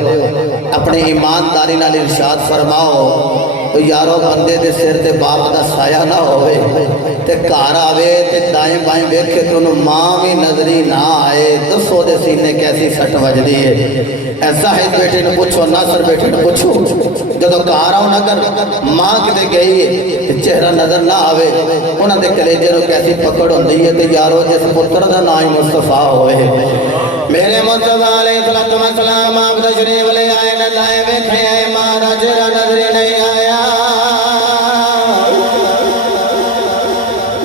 اپنے ایمانداری نال ارشاد فرماؤ او یارو بندے دے سر تے باپ دا سایہ نہ ہوئے تے گھر آوے تے دائیں بائیں ویکھے تے انہوں ماں بھی نظری نہ آئے دسو دے سینے کیسی سٹ وج دی ہے اے زاہد بیٹے نے پوچھو ناصر بیٹے نے پوچھو جدو گھر آؤ نہ کر ماں کتے گئی ہے تے چہرہ نظر نہ آوے انہوں دے کلیجے نو کیسی پکڑ ہوندی ہے تے یارو جس پتر دا نام مصطفیٰ ہوئے میرے مصطفیٰ علیہ السلام آپ تشریف لے آئے نہ دائیں بیٹھے آئے ماں چہرہ نظری نہیں آیا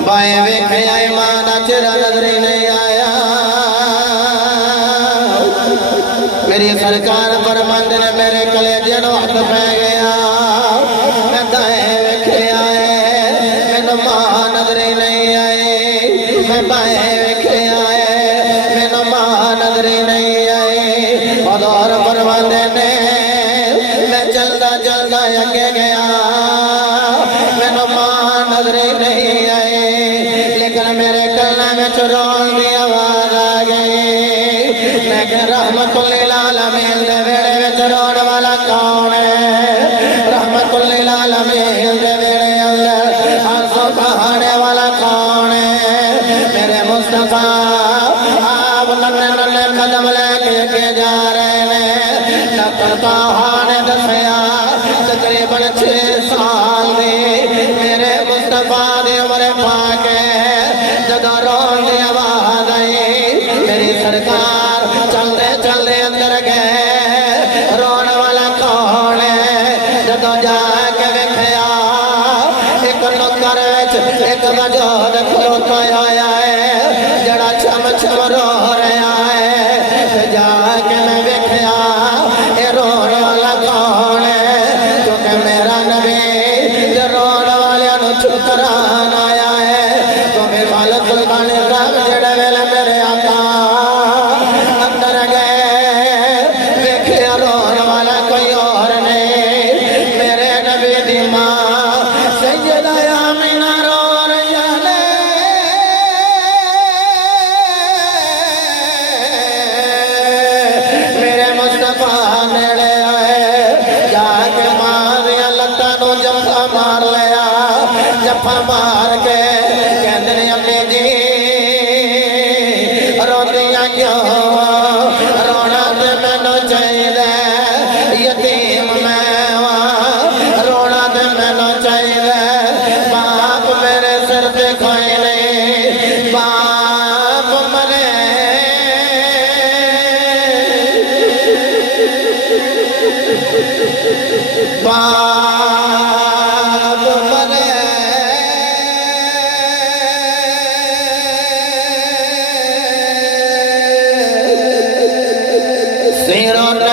بائیں ویکھے آئے ماں چہرہ نظری نہیں آیا میری سرکار فرماندے نے میرے کلیجے نو ہاتھ پہ گیا میں دائیں ویکھے آئے مینوں ماں نظری نہیں آئی میں بائیں ویکھے آئے مینوں ماں نظری نہیں آئی اور فرماندے نے میں جلدا جلدا اگے گیا مینوں ماں نظری نہیں آئی لیکن میرے کلے وچ رون دی آواز آ گئی میں کہ رحمت للعالمین دے ویڑے وچ رون والا کون ہے رحمت للعالمین دے ویڑے اندر آنسو بہانے والا کون ہے میرے مصطفیٰ آپ ننے ننے قدم لے کے جا رہے ہیں ڈاکٹر طاہا نے دسیا تقریباً 6 سال دی میرے مصطفیٰ دی عمر پاک ہے جدو رون دی آواز آئی میری سرکار چلدے چلدے اندر گئے رون والا کون ہے جدو جا کے ویکھیا ایک نکر وچ ایک وجود کھلوتا آیا ہے جڑا چم چم رو رہا ہے جا کے میں ویکھیا اے رون والا کون ہے کیونکہ میرا نبی رون والے نو چپ کران آیا ہے تو میرے والد سلطان صاحب جڑے ویلے میرے آقا اندر گئے ویکھیا رون والا کوئی اور نہیں میرے نبی دی ماں سیدہ آمینہ رو رہی ہے میرے مصطفیٰ نیڑے آئے جا کے ماں دیا لتاں نو جفا مار لیا جفا مار کے کہندے نے امی جی روندیاں کیوں رونا تے مینوں چاہیدا یتیم میں رونا تے مینوں چاہیدا باپ میرے سر تے کوئی نہیں باپ مرے باپ مرے سیروں نے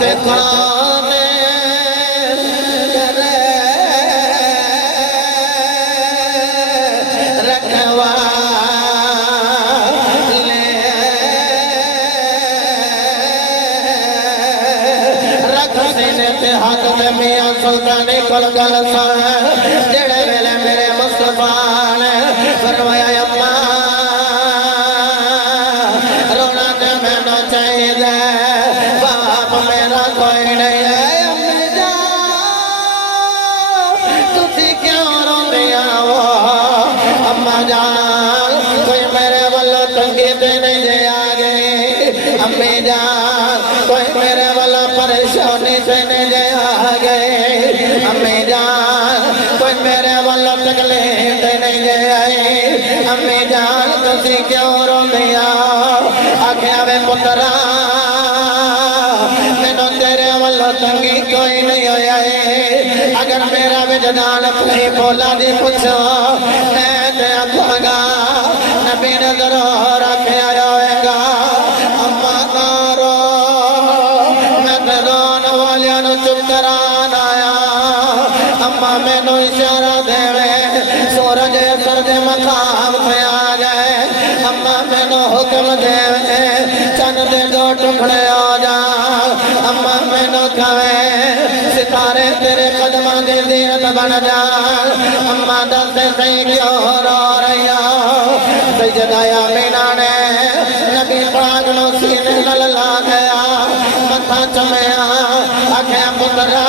حق کون کرے رکھوالے رکھ سینے تے ہاتھ دے میاں سلطانی کل گل سن جڑے ویلے میرے مصطفیٰ نے فرمایا اماں رونا تے مینوں چاہیے باپ میرا کوئی نہیں ہے امی جان تسی کیوں روندیاں ہو اماں جان کوئی میرے والوں تنگی تے نہیں دے آ گئی امی جان کوئی میرے والوں پریشانی سے نہیں دے آ گئی امی جان کوئی میرے والوں تکلیف تے نہیں دے آئی امی جان تسی کیوں روندیاں آکھیا وے پترا مینوں تیرے والوں تنگی کوئی نہیں ہویا ہے اگر میرا وجدان اپنی بولا دی پوچھو میں تے آکھاں گا نبی نے ضرور آکھیا ہوئے گا اماں نہ رو میں تے رون والیاں نوں چپ کران آیا اماں مینوں اشارہ دیوے سورج اثر دے مقام تے آ جائے اماں مینوں حکم دیوے چند دے دو ٹکڑے ہو جا اماں مینوں کہوے ستارے تیرے قدماں دی زینت بن جا اماں دس دے صحیح کیوں رو رہی ہو سیدہ آمینہ نے نبی پاک نوں سینے نال لا گیا متھا چومیا آکھیا پترا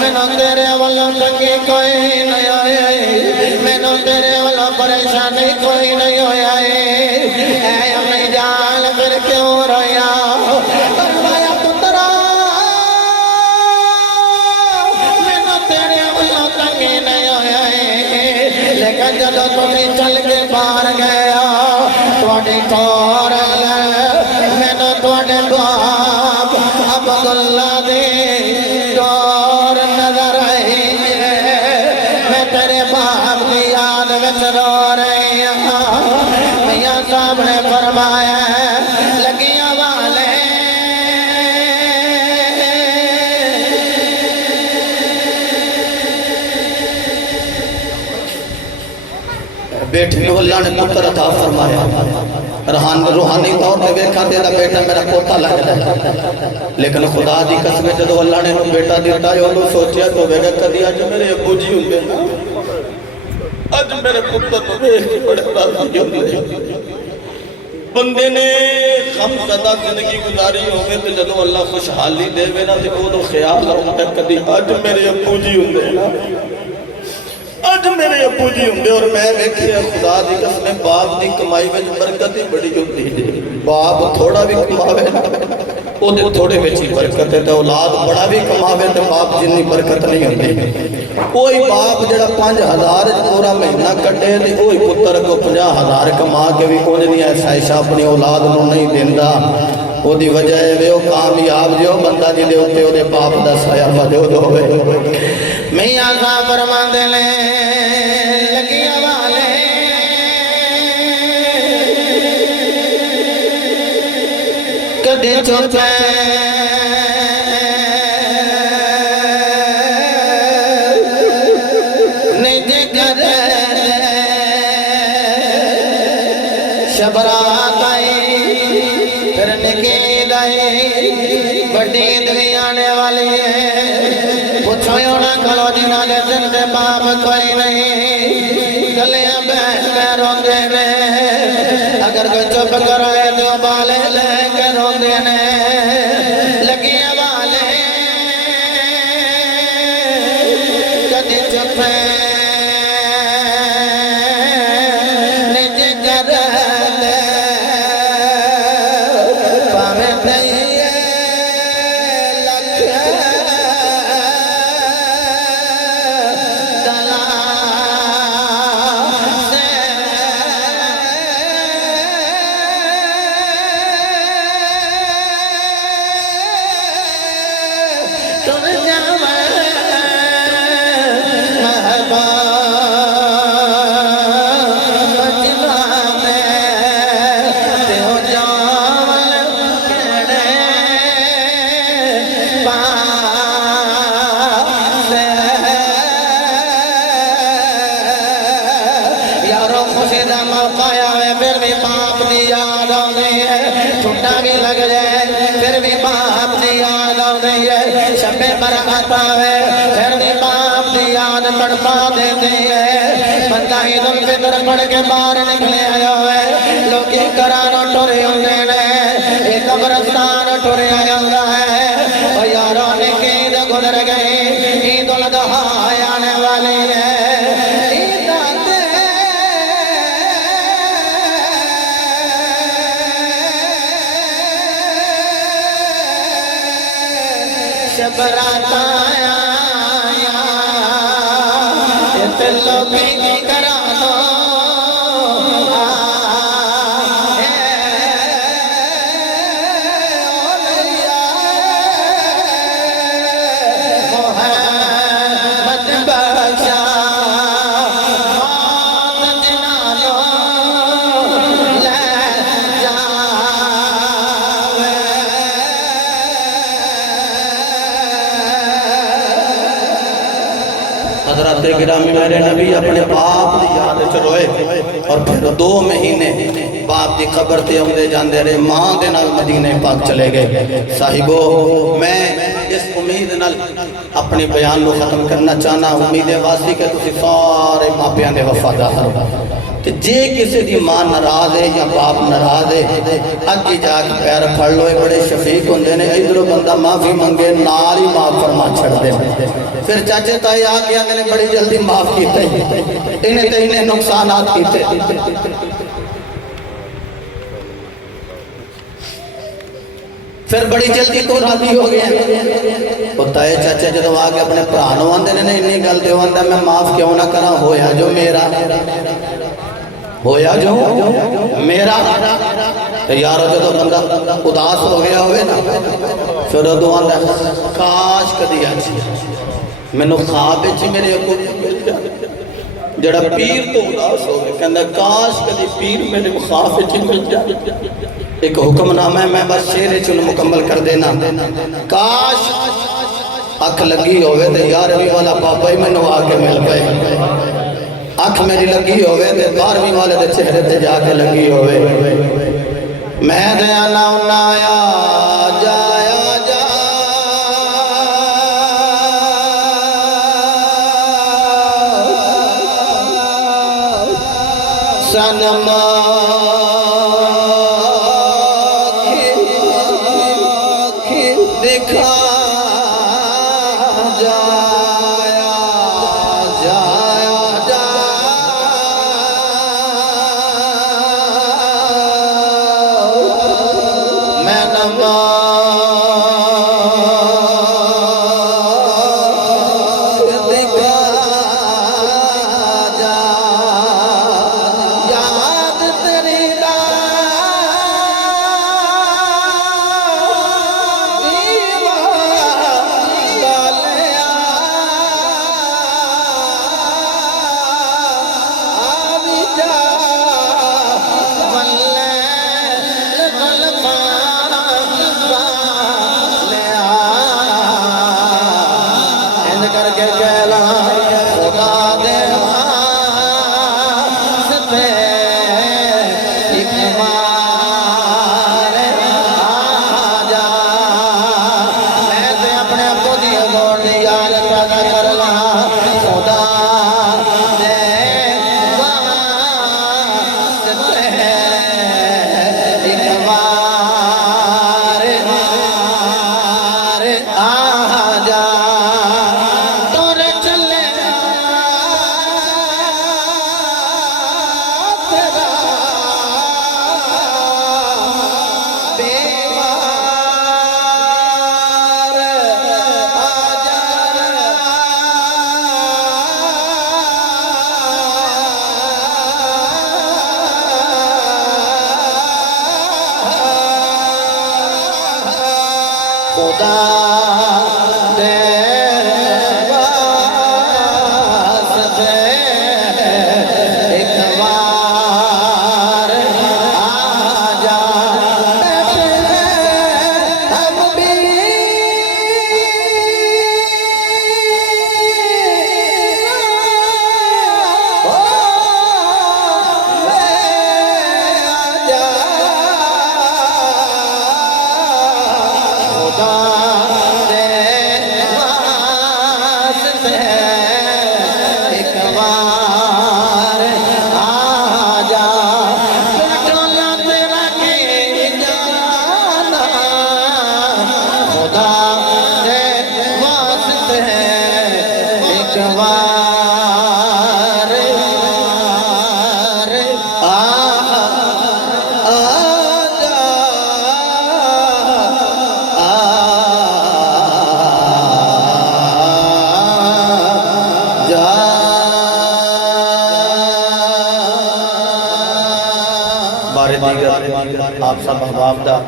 مینوں تیرے والوں تنگی کوئی نہیں ہوئی مینوں تیرے والوں پریشانی کوئی نہیں ہویا اے امی جان پھر کیوں رویا فرمایا پترا مینوں تیرے والوں تنگی نہیں ہویا لیکن جدوں تسی چل کے باہر گیا تواڈی ٹور مینوں تواڈے باپ عبداللہ دی ٹور نظر آئی میں تیرے باپ کی یاد وچ رو رہی ہوں میاں صاحب نے فرمایا لگیاں والے بیٹے کو اللہ نے پتر عطا فرمایا روحانی طور پہ ویکھا تیرا بیٹا میرا پوتا لگتا ہے لیکن خدا دی قسم جدو اللہ نے بیٹا دیتا ہے انہوں سوچیا تو ویگا کدی آج میرے ابو جی ہوں گے آج میرے پتر تو ویکھ بڑے راضی ہوں گے بندے نے غم زدہ زندگی گزاری ہوئے تو جدو اللہ خوشحالی دے وینا تے وہ تو خیال ہوتا ہے کدی آج میرے ابو جی ہوں گے آج میرے ابو جی ہوں اور میں ویکھیا خدا دی قسم باپ دی کمائی وچ برکت ہی بڑی ہوندی ہے باپ تھوڑا بھی کماوے او دے تھوڑے وچ ہی برکت ہے تے اولاد بڑا بھی کماوے تے باپ جنی برکت نہیں ہوندی کوئی باپ جڑا 5000 پورا مہینہ کٹے تے وہی پتر کو 50000 کما کے بھی کچھ نہیں ایسا ایسا اپنی اولاد نوں نہیں دیندا او دی وجہ ہے وہ کامیاب جو بندہ جی دے اوتے او دے باپ دا سایہ موجود ہوے میاں صاحب فرماندے نے لگیاں والے کدے چپ نہیں جگر شبرات آئی پھر نکیل آئی بڑی دلی آنے والی ہے پوچھو نہ کھلو جنہ دے زندے باپ کوئی نہیں گلیاں بیٹھ کے روندے نے اگر کوئی چپ کرائے تو بالے لے کے روندے نے لگیاں والے کدی چپ نہیں جگر پاوے نہیں لگ جائے پھر بھی باپ دی یاد آ رہی ہے شب برات آوے پھر بھی باپ دی یاد تڑپا دیتی ہے بندہ عید الفطر پڑھ کے باہر نکلے آیا ہے لوگ کرانو ٹورے ہوندے نے ایک قبرستان ٹورے آیا ہے اور یاروں نے عید گزر گئی عید الاضحیٰ آنے والی ہے برات آیا تلو کی کرانو محمد بخشا موت جنانو لے جاوے حضرت گرامی میرے نبی اپنے باپ دی یاد وچ روئے اور پھر 2 مہینے باپ دی قبر تے اوندے جاندے رہے ماں دے نال مدینے پاک چلے گئے صاحبو میں اس امید نال اپنی بیان نو ختم کرنا چاہنا امید واسطی کہ تسی سارے ماپیاں دے وفادار ہو کہ جے کسی دی ماں ناراض ہے یا باپ ناراض ہے اگے جا کے پیر پھڑ لو بڑے شفیق ہوندے نے ادھروں بندہ معافی منگے نال ہی معاف فرما چھڑ دے پھر چاچے تائی آ گیا میں نے بڑی جلدی معاف کیتے انہیں نقصانات کیتے پھر بڑی جلدی تو راضی ہو گیا وہ تائے چاچے جدو آگے اپنے پرانوں آندے نے انہیں گل دیو آندہ میں معاف کیوں نہ کرا ہویا جو میرا یارو جدو بندہ اداس ہو گیا ہوئے نا پھر ادو آندہ کاش کدی آچی میں نو خواب چی میرے کو جڑا پیر تو اداس ہو گئے کہندہ کاش کدی پیر میرے خواب چی مل جائے ایک حکم نامہ ہے میں بس شیر چنو مکمل کر دینا کاش اکھ لگی ہوئے دے یارویں والا پاپا ہی میں نو آکے مل پائے اکھ میری لگی ہوئے دے 12ویں والے دے چہرے تے جا کے لگی ہوئے میں دیا نہ آیا جایا جا سنم دکھا جایا جایا جا میں نماز دکھا جا یاد تیری کر کے کہلا خدا دے واسطے ایک بار آ جا میں تے اپنے ابو دی گوڑ دی یاد پیدا کر لا خدا دے واسطے ایک بار آ جا خدا دے واسطے ایک بار آ جا ہم بھی آ جا دیگر آپ سب احباب دا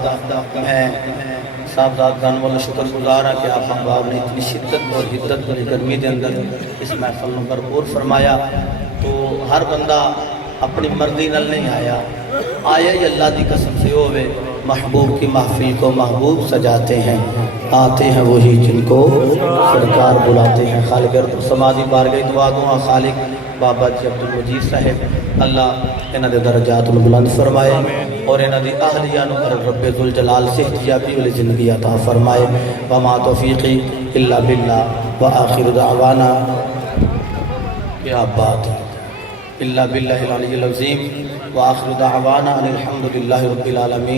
میں صاحبزاد خان والا شکر گزار ہے کہ آپ احباب نے اتنی شدت اور حدت اور گرمی دے اندر اس محفل میں بھرپور فرمایا. تو ہر بندہ اپنی مرضی نل نہیں آیا ہی اللہ دی قسم سے ہوئے. محبوب کی محفل کو محبوب سجاتے ہیں, آتے ہیں وہی جن کو سرکار بلاتے ہیں. خالق سماجی بارگاہ دعا دعا خالق بابا جی عبدالمجید صاحب اللہ انہاں دے درجات میں بلند فرمائے اور انہاں دی اہلیہ نو رب ذوالجلال صحت یابی والی زندگی عطا فرمائے. وما توفیقی الا باللہ وآخر دعوانا کیا بات ہے الا باللہ العلی العظیم وآخر دعوانا ان الحمدللہ رب العالمین.